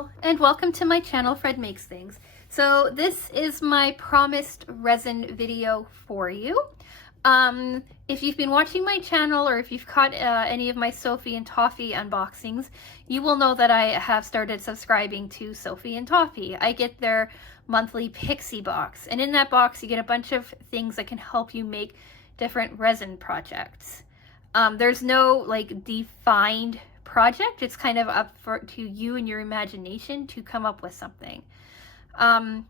Hello, and welcome to my channel, Fred Makes Things. So this is my promised resin video for you. If you've been watching my channel, or if you've caught any of my Sophie and Toffee unboxings, you will know that I have started subscribing to Sophie and Toffee. I get their monthly Pixie box, and in that box you get a bunch of things that can help you make different resin projects. There's no like defined project. It's kind of up to you and your imagination to come up with something. I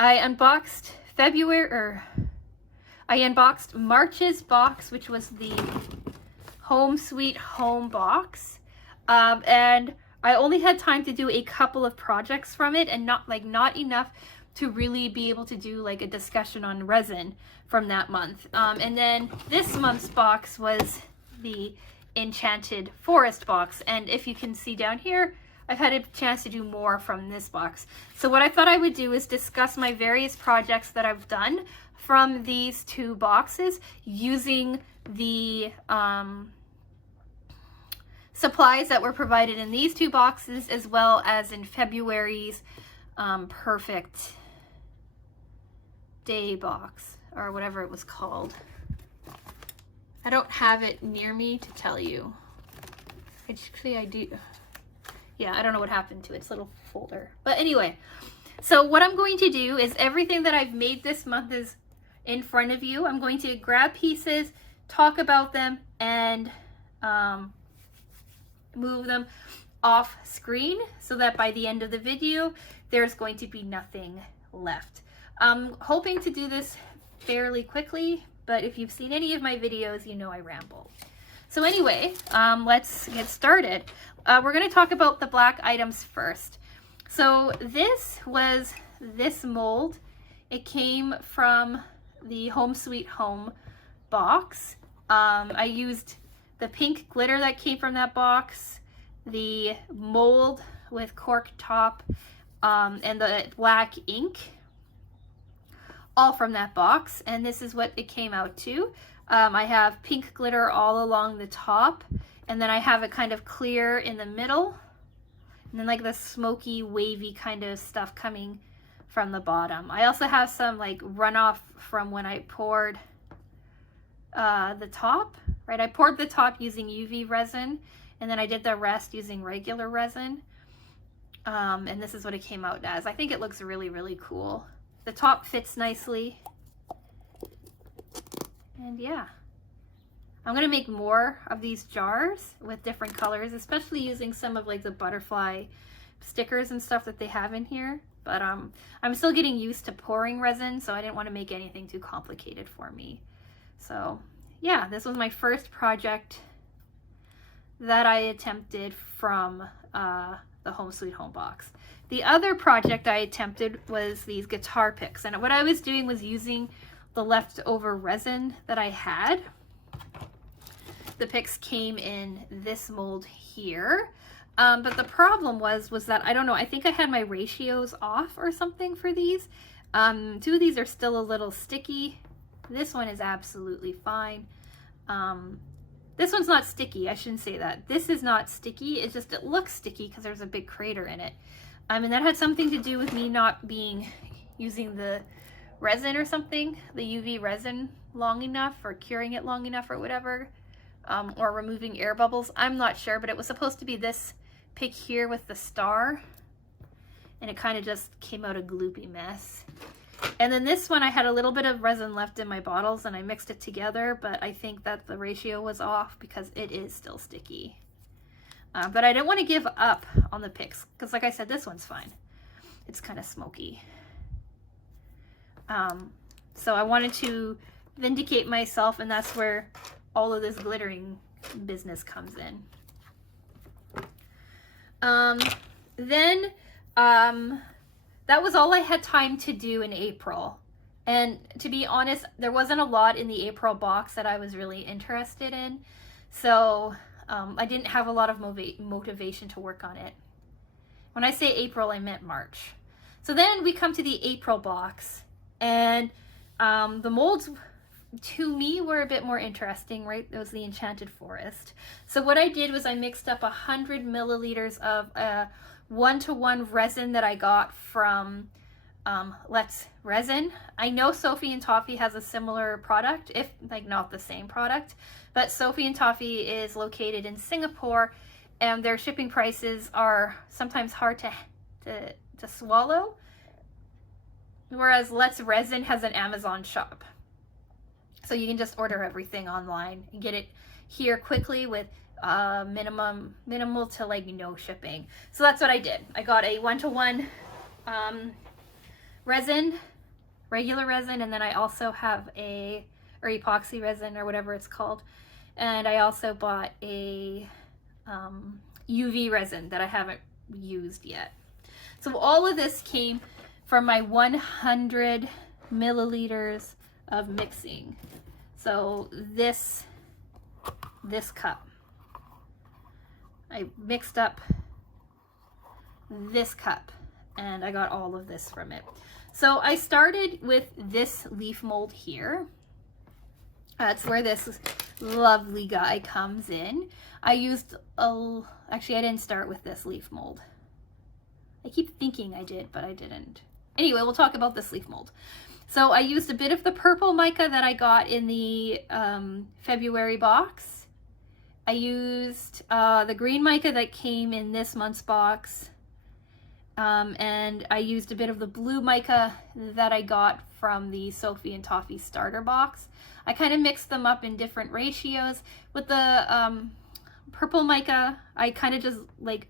unboxed March's box, which was the Home Sweet Home box, and I only had time to do a couple of projects from it, and not enough to really be able to do like a discussion on resin from that month. And then this month's box was the Enchanted Forest box, and if you can see down here, I've had a chance to do more from this box. So what I thought I would do is discuss my various projects that I've done from these two boxes using the supplies that were provided in these two boxes, as well as in February's Perfect Day box, or whatever it was called. I don't have it near me to tell you. Actually, I do. Yeah, I don't know what happened to its little folder. But anyway, so what I'm going to do is everything that I've made this month is in front of you. I'm going to grab pieces, talk about them, and move them off screen so that by the end of the video, there's going to be nothing left. I'm hoping to do this fairly quickly, but if you've seen any of my videos, you know I ramble. So anyway, let's get started. We're going to talk about the black items first. So this was this mold. It came from the Home Sweet Home box. I used the pink glitter that came from that box, the mold with cork top, and the black ink, all from that box, and this is what it came out to. I have pink glitter all along the top, and then I have it kind of clear in the middle, and then like the smoky, wavy kind of stuff coming from the bottom. I also have some like runoff from when I poured the top, right? I poured the top using UV resin, and then I did the rest using regular resin, and this is what it came out as. I think it looks really, really cool. The top fits nicely, and yeah, I'm gonna make more of these jars with different colors, especially using some of like the butterfly stickers and stuff that they have in here. But I'm still getting used to pouring resin, so I didn't want to make anything too complicated for me. So yeah, this was my first project that I attempted from the Home Sweet Home box. The other project I attempted was these guitar picks, and what I was doing was using the leftover resin that I had. The picks came in this mold here, but the problem was that I don't know, I think I had my ratios off or something for these. Two of these are still a little sticky. This one is absolutely fine. This one's not sticky. I shouldn't say that. This is not sticky. It's just, it looks sticky because there's a big crater in it. And that had something to do with me not using the resin or something, the UV resin long enough, or curing it long enough or whatever, or removing air bubbles. I'm not sure, but it was supposed to be this pick here with the star, and it kind of just came out a gloopy mess. And then this one, I had a little bit of resin left in my bottles and I mixed it together, but I think that the ratio was off because it is still sticky. But I didn't want to give up on the picks because, like I said, this one's fine. It's kind of smoky. So I wanted to vindicate myself, and that's where all of this glittering business comes in. That was all I had time to do in April. And to be honest, there wasn't a lot in the April box that I was really interested in. So I didn't have a lot of motivation to work on it. When I say April, I meant March. So then we come to the April box, and the molds to me were a bit more interesting, right? It was the Enchanted Forest. So what I did was I mixed up 100 milliliters of one-to-one resin that I got from Let's Resin. I know Sophie and Toffee has a similar product, if like not the same product, but Sophie and Toffee is located in Singapore, and their shipping prices are sometimes hard to swallow, whereas Let's Resin has an Amazon shop. So you can just order everything online and get it here quickly with minimal to like no shipping. So that's what I did. I got a one-to-one resin, regular resin, and then I also have or epoxy resin or whatever it's called. And I also bought a UV resin that I haven't used yet. So all of this came from my 100 milliliters of mixing. So this cup, I mixed up this cup and I got all of this from it. So I started with this leaf mold here. That's where this lovely guy comes in. I used actually I didn't start with this leaf mold. I keep thinking I did, but I didn't. Anyway, we'll talk about this leaf mold. So I used a bit of the purple mica that I got in the February box. I used the green mica that came in this month's box. And I used a bit of the blue mica that I got from the Sophie and Toffee starter box. I kind of mixed them up in different ratios. With the purple mica, I kind of just like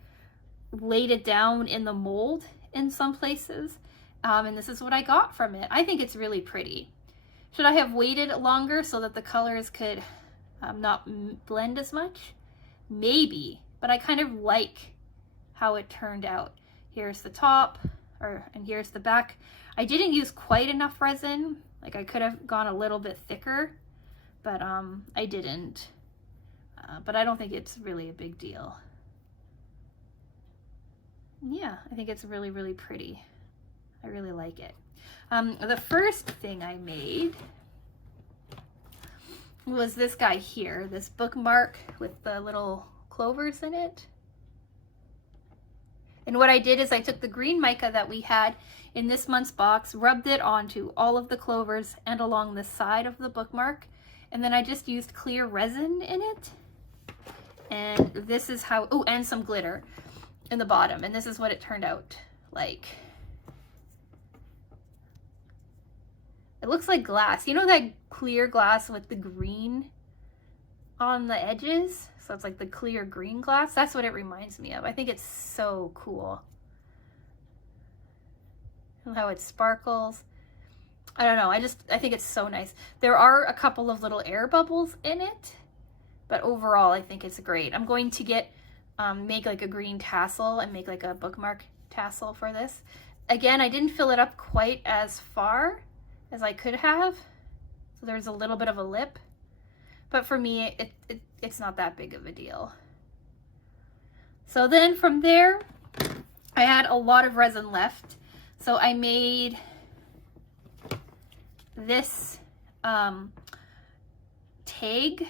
laid it down in the mold in some places. And this is what I got from it. I think it's really pretty. Should I have waited longer so that the colors could not blend as much? Maybe, but I kind of like how it turned out. Here's the top, and here's the back. I didn't use quite enough resin. Like I could have gone a little bit thicker, but I didn't. But I don't think it's really a big deal. Yeah, I think it's really, really pretty. I really like it. The first thing I made was this guy here, this bookmark with the little clovers in it. And what I did is I took the green mica that we had in this month's box, rubbed it onto all of the clovers and along the side of the bookmark. And then I just used clear resin in it. And this is how, oh, and some glitter in the bottom. And this is what it turned out like. It looks like glass. You know that clear glass with the green on the edges? So it's like the clear green glass. That's what it reminds me of. I think it's so cool. And how it sparkles. I don't know. I think it's so nice. There are a couple of little air bubbles in it, but overall I think it's great. I'm going to get make like a green tassel and make like a bookmark tassel for this. Again, I didn't fill it up quite as far as I could have. So there's a little bit of a lip. But for me, it's not that big of a deal. So then from there, I had a lot of resin left. So I made this tag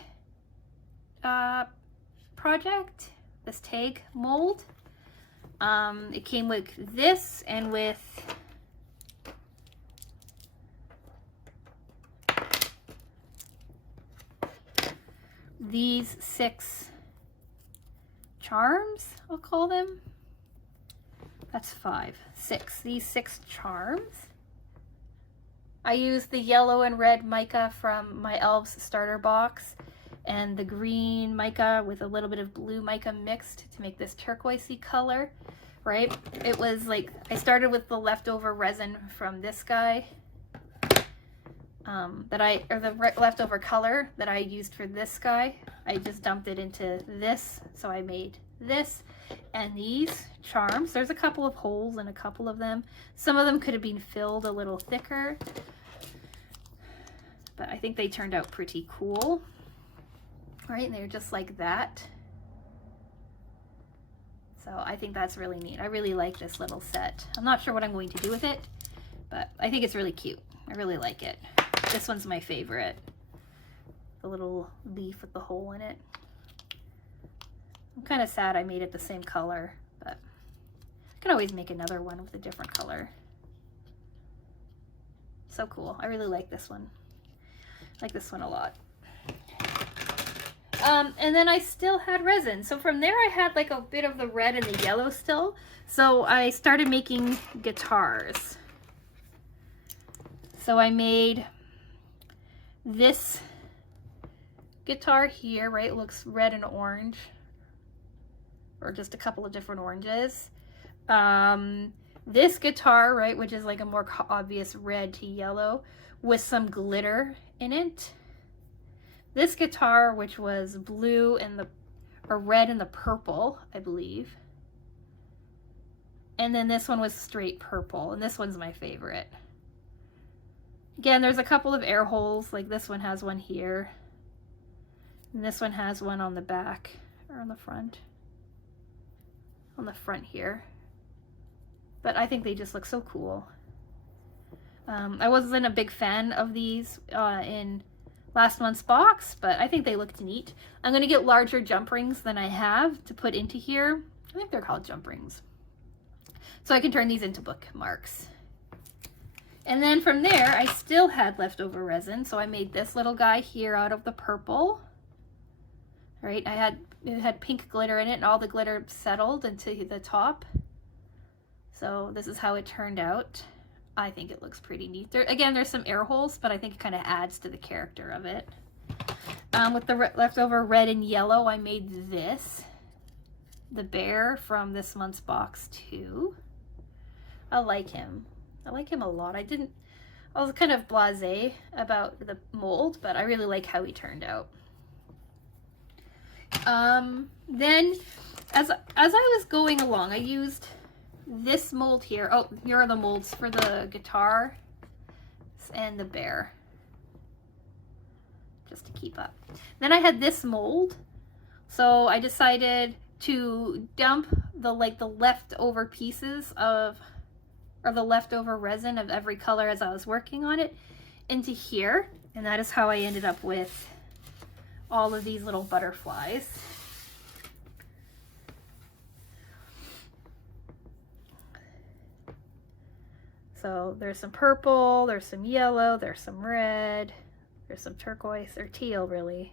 project, this tag mold. It came with this and with these 6 charms, I'll call them. That's 5, 6. These 6 charms. I used the yellow and red mica from my Elves starter box and the green mica with a little bit of blue mica mixed to make this turquoisey color, right? It was like, I started with the leftover resin from this guy. The leftover color that I used for this guy, I just dumped it into this. So I made this and these charms. There's a couple of holes in a couple of them. Some of them could have been filled a little thicker, but I think they turned out pretty cool. Right, and they're just like that. So I think that's really neat. I really like this little set. I'm not sure what I'm going to do with it, but I think it's really cute. I really like it. This one's my favorite. The little leaf with the hole in it. I'm kind of sad I made it the same color, but I can always make another one with a different color. So cool. I really like this one. I like this one a lot. And then I still had resin. So from there I had like a bit of the red and the yellow still. So I started making guitars. So I made this guitar here, right? It looks red and orange, or just a couple of different oranges. This guitar, right, which is like a more obvious red to yellow with some glitter in it. This guitar, which was blue and or red and the purple, I believe. And then this one was straight purple, and this one's my favorite. Again, there's a couple of air holes, like this one has one here. And this one has one on the back, or on the front. On the front here. But I think they just look so cool. I wasn't a big fan of these in last month's box, but I think they looked neat. I'm going to get larger jump rings than I have to put into here. I think they're called jump rings. So I can turn these into bookmarks. And then from there, I still had leftover resin, so I made this little guy here out of the purple. Right, it had pink glitter in it, and all the glitter settled into the top. So this is how it turned out. I think it looks pretty neat. Again, there's some air holes, but I think it kind of adds to the character of it. With the leftover red and yellow, I made this, the bear from this month's box too. I like him. I like him a lot. I was kind of blasé about the mold, but I really like how he turned out. Then as I was going along, I used this mold here. Oh, here are the molds for the guitar and the bear, just to keep up. Then I had this mold, so I decided to dump the leftover pieces or the leftover resin of every color as I was working on it into here, and that is how I ended up with all of these little butterflies. So there's some purple, there's some yellow, there's some red, there's some turquoise or teal really.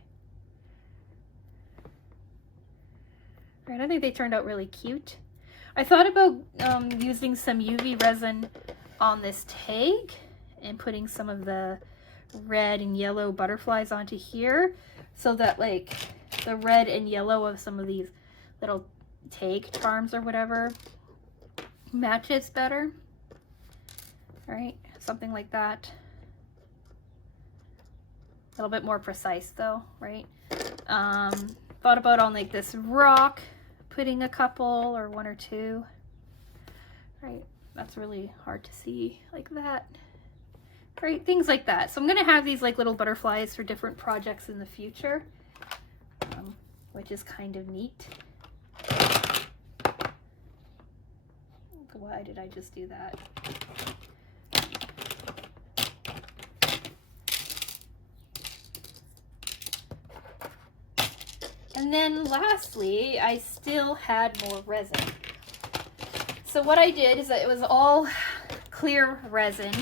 Right, I think they turned out really cute. I thought about using some UV resin on this tag and putting some of the red and yellow butterflies onto here, so that like the red and yellow of some of these little tag charms or whatever matches better. Right, something like that. A little bit more precise though, right? Thought about on like this rock, putting a couple or one or two. Right, that's really hard to see like that. Right, things like that. So I'm gonna have these like little butterflies for different projects in the future, which is kind of neat. Why did I just do that? And then lastly, I still had more resin. So what I did is that it was all clear resin.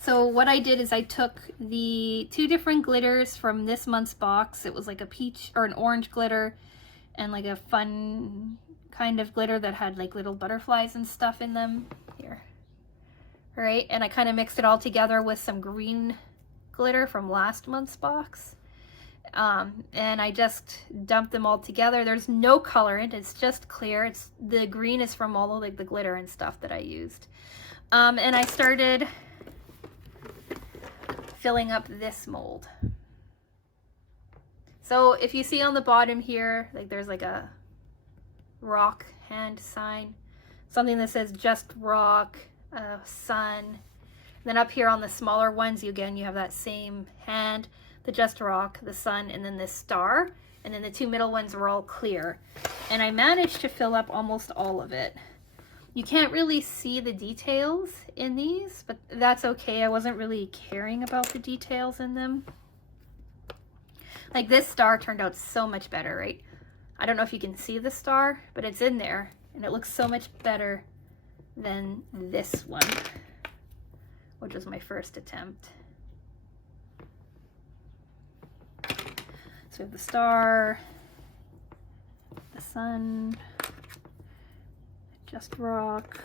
So what I did is I took the two different glitters from this month's box. It was like a peach or an orange glitter and like a fun kind of glitter that had like little butterflies and stuff in them here. Right, and I kind of mixed it all together with some green glitter from last month's box. And I just dumped them all together. There's no color in it, it's just clear. The green is from all of like the glitter and stuff that I used. And I started filling up this mold. So if you see on the bottom here, like there's like a rock hand sign, something that says just rock, sun. Then up here on the smaller ones, you have that same hand, the just rock, the sun, and then this star, and then the two middle ones were all clear. And I managed to fill up almost all of it. You can't really see the details in these, but that's okay. I wasn't really caring about the details in them. Like this star turned out so much better, right? I don't know if you can see the star, but it's in there. And it looks so much better than this one, which was my first attempt. So we have the star, the sun, just rock,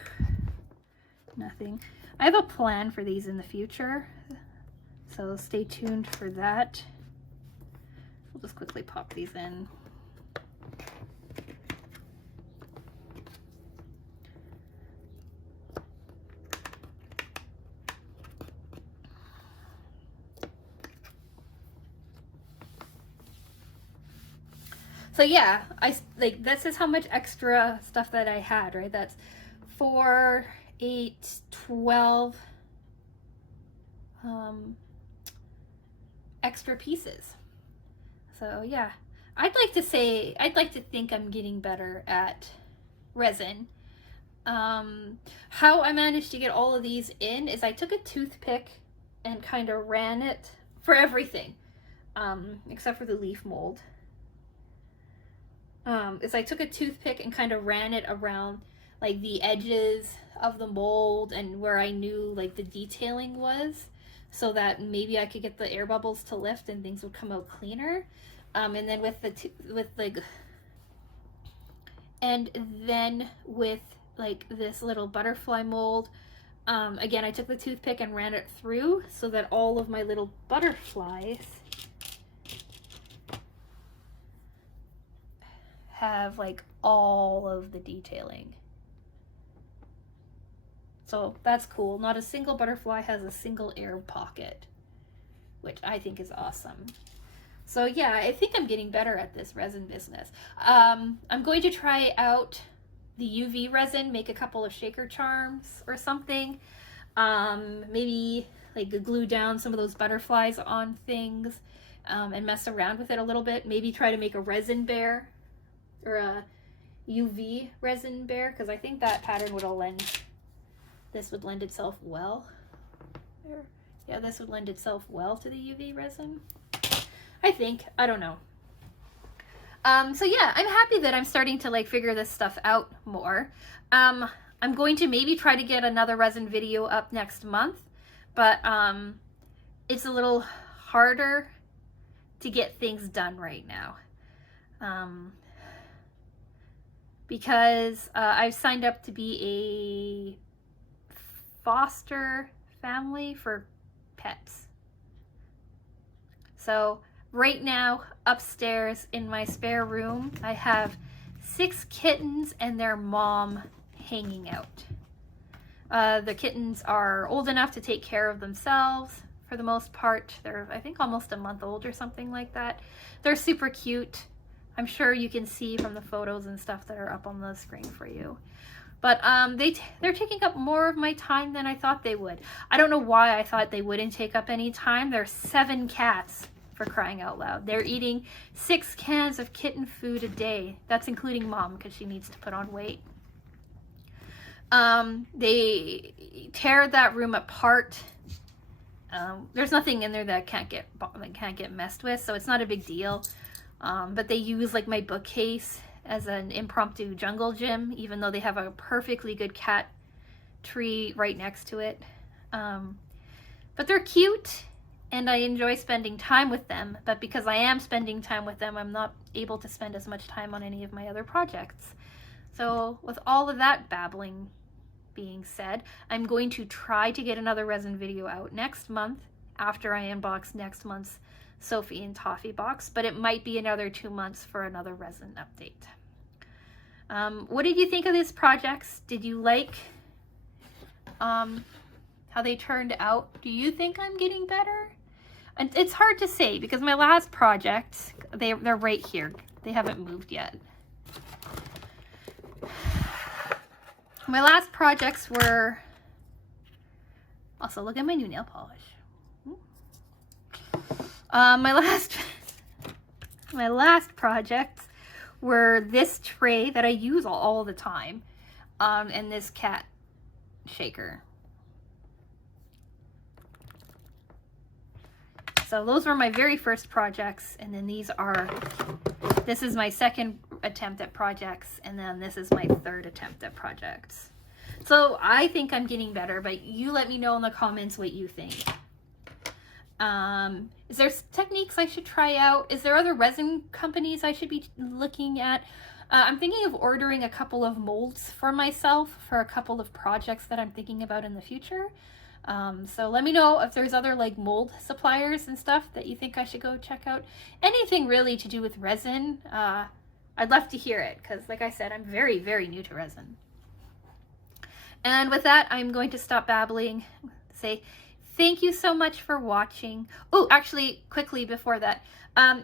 nothing. I have a plan for these in the future, so stay tuned for that. We'll just quickly pop these in. So yeah, this is how much extra stuff that I had, right? That's 4, 8, 12 extra pieces. So yeah, I'd like to think I'm getting better at resin. How I managed to get all of these in is I took a toothpick and kind of ran it for everything, except for the leaf mold. Is I took a toothpick and kind of ran it around like the edges of the mold and where I knew like the detailing was, so that maybe I could get the air bubbles to lift and things would come out cleaner. And then with this little butterfly mold, again I took the toothpick and ran it through so that all of my little butterflies have like all of the detailing. So that's cool. Not a single butterfly has a single air pocket, which I think is awesome. So yeah, I think I'm getting better at this resin business. I'm going to try out the UV resin, make a couple of shaker charms or something. Maybe like glue down some of those butterflies on things, and mess around with it a little bit. Maybe try to make a resin bear or a UV resin bear, because I think that pattern would lend itself well. Yeah, this would lend itself well to the UV resin, I think. I don't know. So yeah, I'm happy that I'm starting to like figure this stuff out more. I'm going to maybe try to get another resin video up next month, but it's a little harder to get things done right now. Because I've signed up to be a foster family for pets. So right now, upstairs in my spare room, I have 6 kittens and their mom hanging out. The kittens are old enough to take care of themselves for the most part. They're, I think, almost a month old or something like that. They're super cute. I'm sure you can see from the photos and stuff that are up on the screen for you. But they're taking up more of my time than I thought they would. I don't know why I thought they wouldn't take up any time. There's 7 cats, for crying out loud. They're eating 6 cans of kitten food a day. That's including mom, because she needs to put on weight. They tear that room apart. There's nothing in there that can't get messed with, so it's not a big deal. But they use like my bookcase as an impromptu jungle gym, even though they have a perfectly good cat tree right next to it. But they're cute and I enjoy spending time with them. But because I am spending time with them, I'm not able to spend as much time on any of my other projects. So with all of that babbling being said, I'm going to try to get another resin video out next month after I unbox next month's Sophie and Toffee box, but it might be another 2 months for another resin update. What did you think of these projects? Did you like how they turned out? Do you think I'm getting better? And it's hard to say because my last project, they're right here. They haven't moved yet. My last projects were, also look at my new nail polish. My last projects were this tray that I use all the time, and this cat shaker. So those were my very first projects, and then this is my second attempt at projects, and then this is my 3rd attempt at projects. So I think I'm getting better, but you let me know in the comments what you think. Is there techniques I should try out? Is there other resin companies I should be looking at? I'm thinking of ordering a couple of molds for myself for a couple of projects that I'm thinking about in the future. So let me know if there's other like mold suppliers and stuff that you think I should go check out. Anything really to do with resin, I'd love to hear it, because like I said, I'm very, very new to resin. And with that, I'm going to stop babbling, say thank you so much for watching. Oh, actually, quickly before that,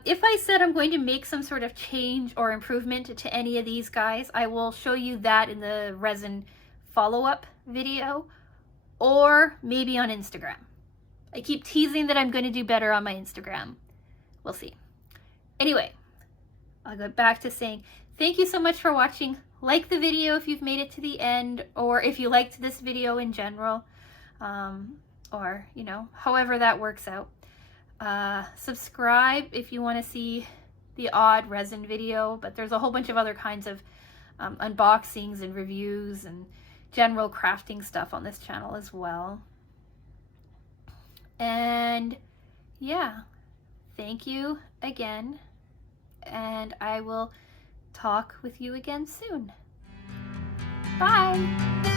if I said I'm going to make some sort of change or improvement to any of these guys, I will show you that in the resin follow-up video, or maybe on Instagram. I keep teasing that I'm going to do better on my Instagram. We'll see. Anyway, I'll go back to saying thank you so much for watching. Like the video if you've made it to the end, or if you liked this video in general, or, you know, however that works out. Subscribe if you want to see the odd resin video, but there's a whole bunch of other kinds of unboxings and reviews and general crafting stuff on this channel as well. And yeah, thank you again, and I will talk with you again soon. Bye!